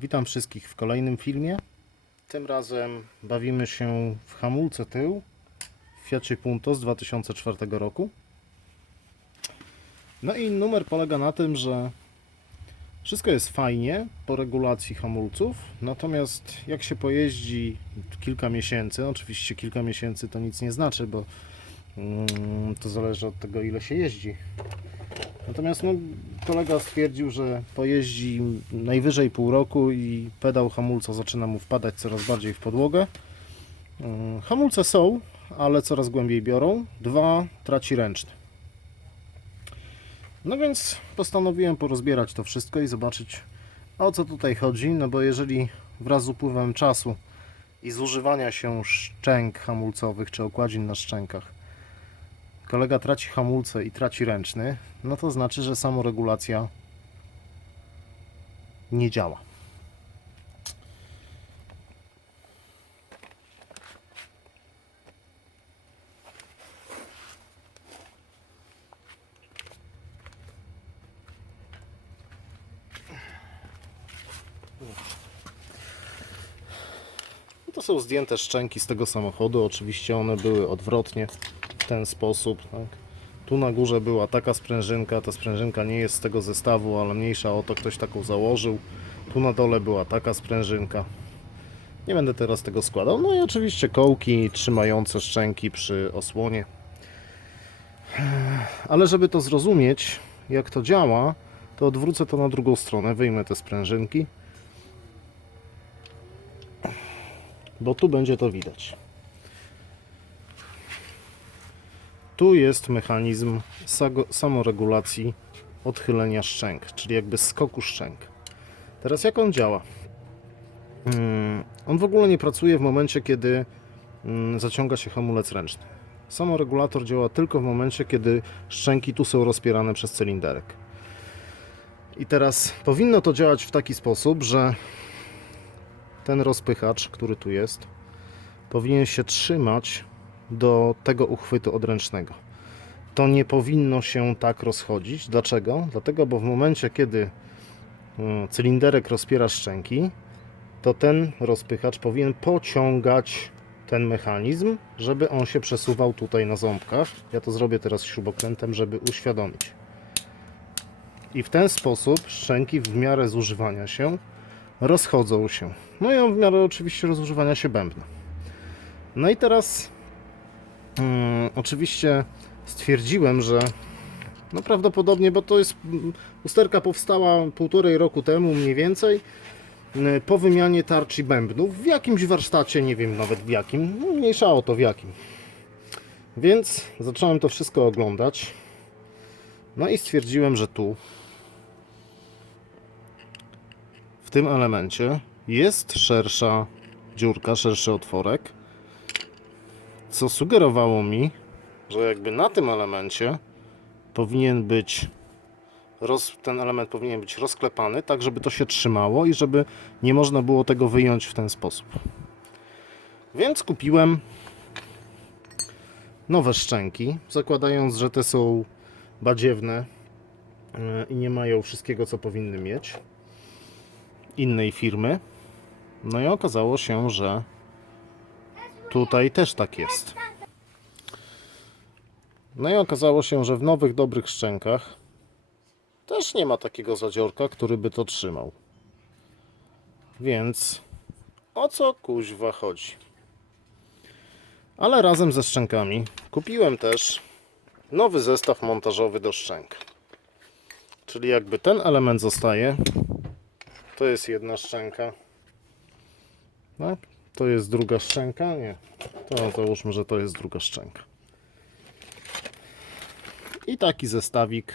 Witam wszystkich w kolejnym filmie. Tym razem bawimy się w hamulce tył w Fiacie Punto z 2004 roku. No i numer polega na tym, że wszystko jest fajnie po regulacji hamulców, natomiast jak się pojeździ kilka miesięcy, oczywiście kilka miesięcy to nic nie znaczy, bo mm, to zależy od tego ile się jeździ. Natomiast no, kolega stwierdził, że pojeździ najwyżej pół roku i pedał hamulca zaczyna mu wpadać coraz bardziej w podłogę. Yy, Hamulce są, ale coraz głębiej biorą. Dwa, traci ręczny. No więc postanowiłem porozbierać to wszystko i zobaczyć o co tutaj chodzi, no bo jeżeli wraz z upływem czasu i zużywania się szczęk hamulcowych czy okładzin na szczękach kolega traci hamulce i traci ręczny, no to znaczy, że samoregulacja nie działa. No To są zdjęte szczęki z tego samochodu. Oczywiście one były odwrotnie w ten sposób. Tak? Tu na górze była taka sprężynka. Ta sprężynka nie jest z tego zestawu, ale mniejsza o to, ktoś taką założył. Tu na dole była taka sprężynka. Nie będę teraz tego składał. No i oczywiście kołki trzymające szczęki przy osłonie. Ale żeby to zrozumieć, jak to działa, to odwrócę to na drugą stronę. Wyjmę te sprężynki. Bo tu będzie to widać. Tu jest mechanizm samoregulacji odchylenia szczęk, czyli jakby skoku szczęk. Teraz jak on działa? Mm, On w ogóle nie pracuje w momencie, kiedy mm, zaciąga się hamulec ręczny. Samoregulator działa tylko w momencie, kiedy szczęki tu są rozpierane przez cylinderek. I teraz powinno to działać w taki sposób, że ten rozpychacz, który tu jest, powinien się trzymać do tego uchwytu odręcznego. To nie powinno się tak rozchodzić. Dlaczego? Dlatego, bo w momencie, kiedy mm, cylinderek rozpiera szczęki, to ten rozpychacz powinien pociągać ten mechanizm, żeby on się przesuwał tutaj na ząbkach. Ja to zrobię teraz śrubokrętem, żeby uświadomić. I w ten sposób szczęki w miarę zużywania się rozchodzą się. No i on w miarę oczywiście rozgrzewania się bębna. No i teraz mm, oczywiście stwierdziłem, że no prawdopodobnie, bo to jest mm, usterka powstała półtorej roku temu mniej więcej mm, po wymianie tarczy bębnów w jakimś warsztacie, nie wiem nawet w jakim, no, mniejsza o to w jakim. Więc zacząłem to wszystko oglądać. No i stwierdziłem, że tu w tym elemencie jest szersza dziurka, szerszy otworek, co sugerowało mi, że jakby na tym elemencie powinien być roz, ten element powinien być rozklepany, tak żeby to się trzymało i żeby nie można było tego wyjąć w ten sposób. Więc kupiłem nowe szczęki, zakładając, że te są badziewne yy, i nie mają wszystkiego, co powinny mieć innej firmy. No i okazało się, że tutaj też tak jest. No i okazało się, że w nowych, dobrych szczękach też nie ma takiego zadziorka, który by to trzymał. Więc o co kuźwa chodzi? Ale razem ze szczękami kupiłem też nowy zestaw montażowy do szczęk. Czyli jakby ten element zostaje, to jest jedna szczęka. Tak? To jest druga szczęka? Nie. To załóżmy, że to jest druga szczęka. I taki zestawik.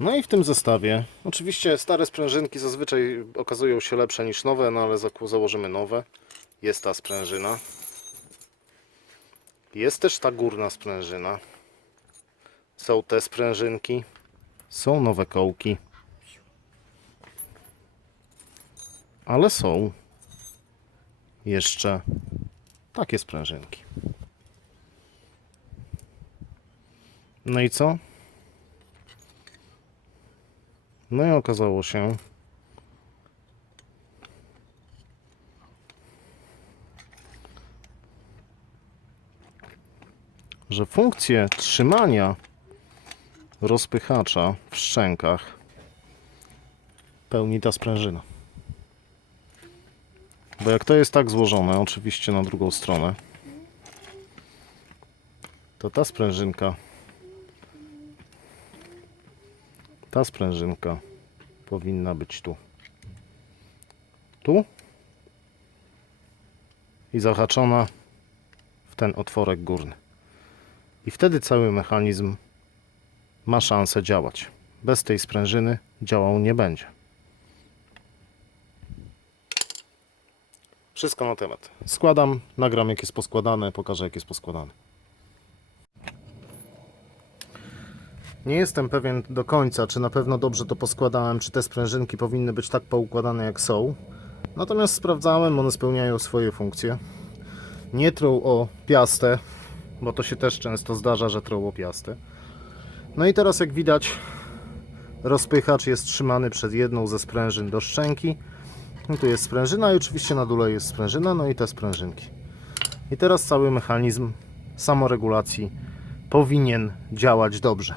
No i w tym zestawie, oczywiście stare sprężynki zazwyczaj okazują się lepsze niż nowe, no ale założymy nowe. Jest ta sprężyna. Jest też ta górna sprężyna. Są te sprężynki. Są nowe kołki. Ale są jeszcze takie sprężynki. No i co? No i okazało się, że funkcję trzymania rozpychacza w szczękach pełni ta sprężyna. Bo jak to jest tak złożone, oczywiście na drugą stronę, to ta sprężynka, ta sprężynka powinna być tu. Tu i zahaczona w ten otworek górny. I wtedy cały mechanizm ma szansę działać. Bez tej sprężyny działał nie będzie. Wszystko na temat. Składam, nagram jak jest poskładane, pokażę jak jest poskładane. Nie jestem pewien do końca, czy na pewno dobrze to poskładałem, czy te sprężynki powinny być tak poukładane jak są. Natomiast sprawdzałem, one spełniają swoje funkcje. Nie trą o piastę, bo to się też często zdarza, że trą o piastę. No i teraz jak widać, rozpychacz jest trzymany przez jedną ze sprężyn do szczęki. No tu jest sprężyna i oczywiście na dole jest sprężyna, no i te sprężynki. I teraz cały mechanizm samoregulacji powinien działać dobrze.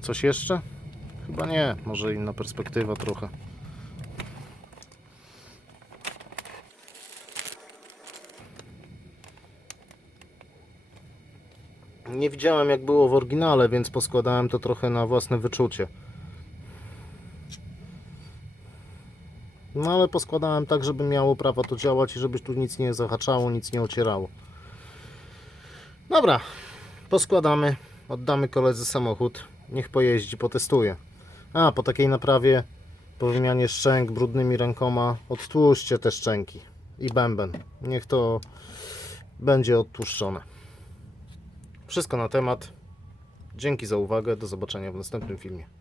Coś jeszcze? Chyba nie, może inna perspektywa trochę. Nie widziałem jak było w oryginale, więc poskładałem to trochę na własne wyczucie. No ale poskładałem tak, żeby miało prawo to działać i żeby tu nic nie zahaczało, nic nie ocierało. Dobra, poskładamy, oddamy koledze samochód, niech pojeździ, potestuje. A, po takiej naprawie, po wymianie szczęk brudnymi rękoma, odtłuszczcie te szczęki i bęben. Niech to będzie odtłuszczone. Wszystko na temat. Dzięki za uwagę, do zobaczenia w następnym filmie.